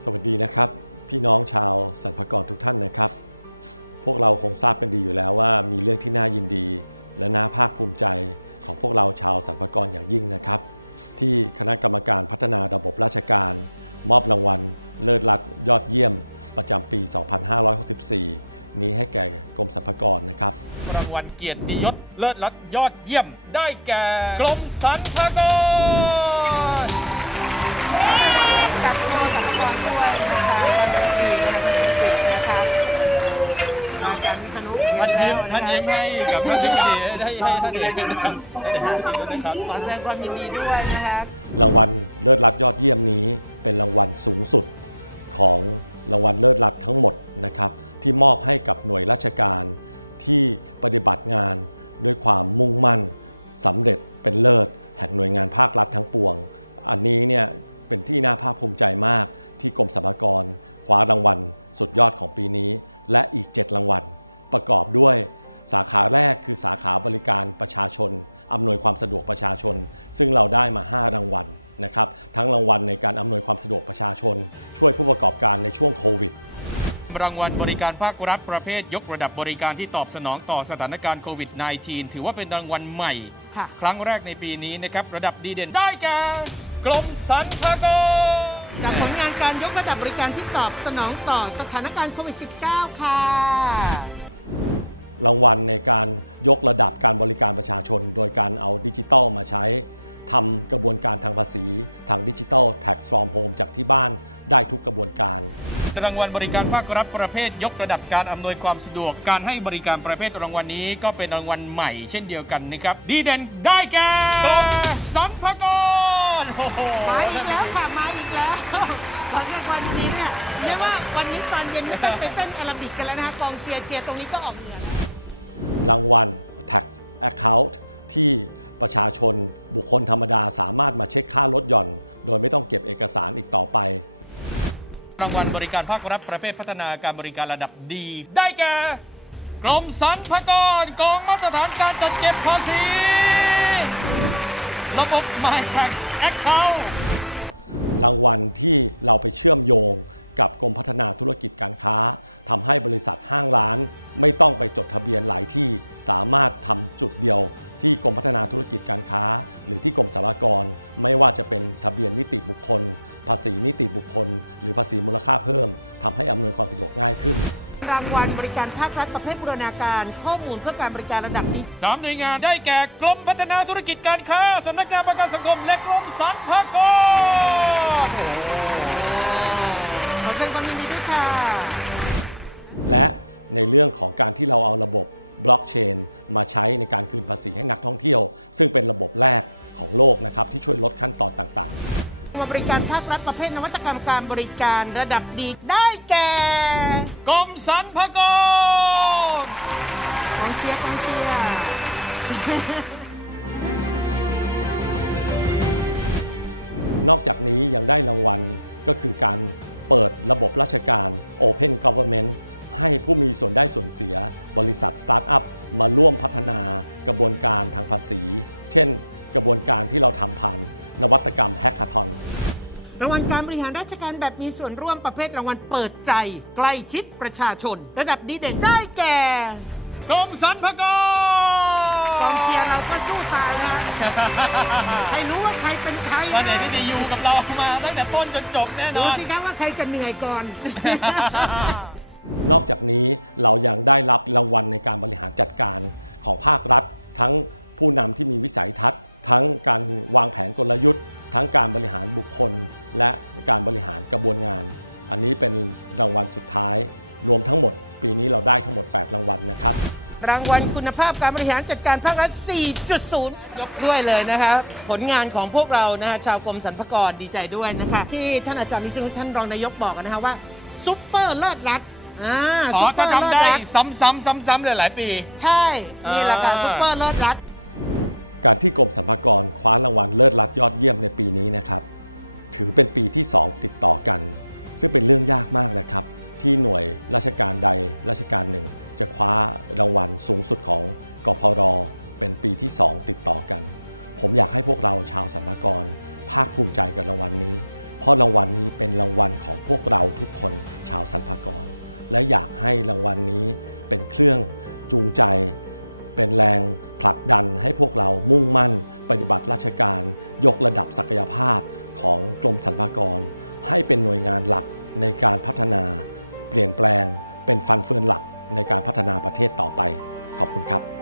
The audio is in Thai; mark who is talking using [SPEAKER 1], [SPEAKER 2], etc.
[SPEAKER 1] วัสดีนะครับพี่น้องชาวสรรพากรทุกท่านนะครับพวกเราคงทราบกันดีอยู่แล้วว่ามีเรื่องที่น่ายินดีและน่าภาคภูมิใจของพวกเราชาวสรรพากรอย่างยิ่งนะครับที่คณะกรรมการพัฒนาระบบราชการมอบรางวัลเลิศรัฐยอดเยี่ยมประจำปี 2564 นี้ให้แก่กรมสรรพากรนะครับ
[SPEAKER 2] รางวัลเกียรติยศเลิศรัฐยอดเยี่ยมได้แก่กรมสรรพากร
[SPEAKER 3] กับโมสรรพากรด้วยนะคะวันดีนะคะอาจารย์วิษณุ
[SPEAKER 2] ท่านยิ้มให้กับท่านที่ดีให้ท่านเองนะครับ
[SPEAKER 3] ขอแสดงความยินดีด้วยนะคะ
[SPEAKER 1] รางวัลเลิศรัฐยอดเยี่ยมนี้เป็นรางวัลสูงสุดของรางวัลเลิศรัฐทั้งหมดนะครับที่มอบให้กับหน่วยราชการที่ปฏิบัติงานด้วยความมุ่งมั่นสำเร็จเป็นเลิศแห่งหน่วยงานภาครัฐทั้งปวงอันนี้เนี่ยเป็นที่น่าภาคภูมิใจมากที่กรมสรรพากรคว้ารางวัลสุดยอดของปีนี้และอีก7รางวัลประกอบด้วยสาขาแรกคือสาขาบริการประชาชนอำนวยความสะดวกประชาชนซึ่งเราได้มา5รางวัลนะครับทั้งรางวัลในการอำนวยความสะดวกประชาชนช่วยผู้ประกอบการในช่วงโควิด
[SPEAKER 2] รางวัลบริการภาครัฐประเภทยกระดับบริการที่ตอบสนองต่อสถานการณ์โควิด -19 ถือว่าเป็นรางวัลใหม่ครั้งแรกในปีนี้นะครับระดับดีเด่นได้แก่กรมสรรพากร
[SPEAKER 3] จากผลงานการยกระดับบริการที่ตอบสนองต่อสถานการณ์โควิด -19 ค่ะ
[SPEAKER 1] รางวัลในการยกระดับการบริการประชาชนโดยการเอาดิจิทัลมาใช้ทำกระบวนการทางภาษีทางดิจิทัล Tax from Home จากที่บ้านได้ทุกกระบวนการ
[SPEAKER 2] รางวัลบริการภาครัฐประเภทยกระดับการอำนวยความสะดวกการให้บริการประเภทรางวัลนี้ก็เป็นรางวัลใหม่เช่นเดียวกันนะครับดีเด่นได้แก่กรมสรรพากร
[SPEAKER 3] มาอีกแล้วค่ะมาอีกแล้วขอแสดงความยินดีเนี่ยเรียกว่าวันนี้ตอนเย็นไม่ต้องไปเต้นแอโรบิกกันแล้วนะคะกองเชียร์ตรงนี้ก็ออกเหนือ
[SPEAKER 1] รางวัล Tax Account ที่ประชาชนบุคคลธรรมดาสามารถมาเช็คค่าลดหย่อนโดยไม่ต้องเก็บเอกสารอีกต่อไป
[SPEAKER 2] รางวัลบริการภาครัฐประเภทพัฒนาการบริการระดับดีได้แก่กรมสรรพากรกองมาตรฐานการจัดเก็บภาษีระบบ My Tax Account
[SPEAKER 1] รางวัลที่เราไปเชื่อมโยงกับกรมพัฒนาธุรกิจการค้าทำให้บริษัทห้างร้านไม่ต้องไปจดทะเบียนหลายที่สามารถทำจุดเดียวที่กรมพัฒนาธุรกิจการค้าหรือที่กรมสรรพากรไม่ว่าจะเป็นทะเบียนนิติบุคคลภาษีนิติบุคคลหรือภาษีมูลค่าเพิ่มทำให้อำนวยความสะดวกง่ายขึ้น
[SPEAKER 3] รางวัลบริการภาครัฐประเภทบูรณาการข้อมูลเพื่อการบริการระดับดี
[SPEAKER 2] 3หน่วยงานได้แก่กรมพัฒนาธุรกิจการค้าสำนักงานประกันสังคมและกรมสรรพากร
[SPEAKER 3] ขอแสดงความยินดีด้วยค่ะ
[SPEAKER 1] และในเรื่องของการที่เราเอาระบบบล็อกเชนมาใช้ในการคืนภาษีให้นักท่องเที่ยวซึ่งเป็นระบบแรกของโลกนะครับที่ช่วยลดขั้นตอนต่าง
[SPEAKER 3] ๆบริการภาครัฐประเภทนวัตกรรมการบริการระดับดีได้แก่
[SPEAKER 2] กรมสรรพากร
[SPEAKER 3] กองเชียร์
[SPEAKER 1] นอกจากนี้ยังได้รางวัลก็คือการเปิดระบบราชการ Open Government ให้ผู้มีส่วนได้ส่วนเสียบริษัทสตาร์ทอัพมาร่วมพัฒนากระบวนการทางภาษีเช่นกระบวนการที่เราทำผ่านนวัตกรรมแฮกเกอร์ทอน
[SPEAKER 3] รางวัลการบริหารราชการแบบมีส่วนร่วมประเภทรางวัลเปิดใจใกล้ชิดประชาชนระดับดีเด่นได้แก่
[SPEAKER 2] กรมสรรพาก
[SPEAKER 3] รกองเชียร์เราก็สู้ตายนะให้รู้ว่าใครเป็นใคร
[SPEAKER 2] วันไหนที่ดีอยู่กับเรามาตั้งแต่ต้นจนจบแน่นอนดู
[SPEAKER 3] สิครับว่าใครจะเหนื่อยก่อน
[SPEAKER 1] นอกจากนี้เรายังได้รับรางวัลในการบริหารจัดการของภาครัฐทั้งผู้นำที่มีวิสัยทัศน์ทั้งการวางแผนกลยุทธ์ทั้งการบริหารบุคคลและการบริหารกระบวนงานอันนี้เป็นรางวัลสุดท้ายรวมทั้งหมดปีนี้เราได้ทั้งหมด8รางวัลนะครับ
[SPEAKER 3] รางวัลคุณภาพการบริหารจัดการภาครัฐ 4.0 ยกด้วยเลยนะคะผลงานของพวกเรานะคะชาวกรมสรรพากรดีใจด้วยนะคะที่ท่านอาจารย์วิษณุท่านรองนายกบอกนะคะว่าซุปเปอร์เลิศรัฐ
[SPEAKER 2] ถ้าทำได้ซ้ำๆเลยหลายปี
[SPEAKER 3] ใช่นี่แหละค่ะซุปเปอร์เลิศรัฐ
[SPEAKER 1] การที่กรมสรรพากรคว้ารางวัลเลิศรัฐยอดเยี่ยมในปีนี้นะครับถือเป็นปีที่2ติดต่อกันซึ่งเป็นเรื่องยากมากนะครับที่หน่วยราชการใดราชการหนึ่งจะคว้ารางวัลสูงสุดของกพร.เป็นปีที่2ติดต่อกันผมอยากให้พวกเราชาวสรรพากรภาคภูมิใจกับรางวัลนี้เพราะรางวัลนี้เป็นรางวัลของพวกเราทุกคนชาวสรรพากรและอยากให้รางวัลนี้เป็นเครื่องจูงใจเป็นแรงผลักดันให้พวกเรามุ่งมั่นปฏิบัติราชการยกระดับศักยภาพของกรมสรรพากรให้เป็นหน่วยงานหลักในการพัฒนาเปลี่ยนแปลงเป็นฟันเฟืองหลักในการพัฒนาประเทศต่อไปขอบคุณครับ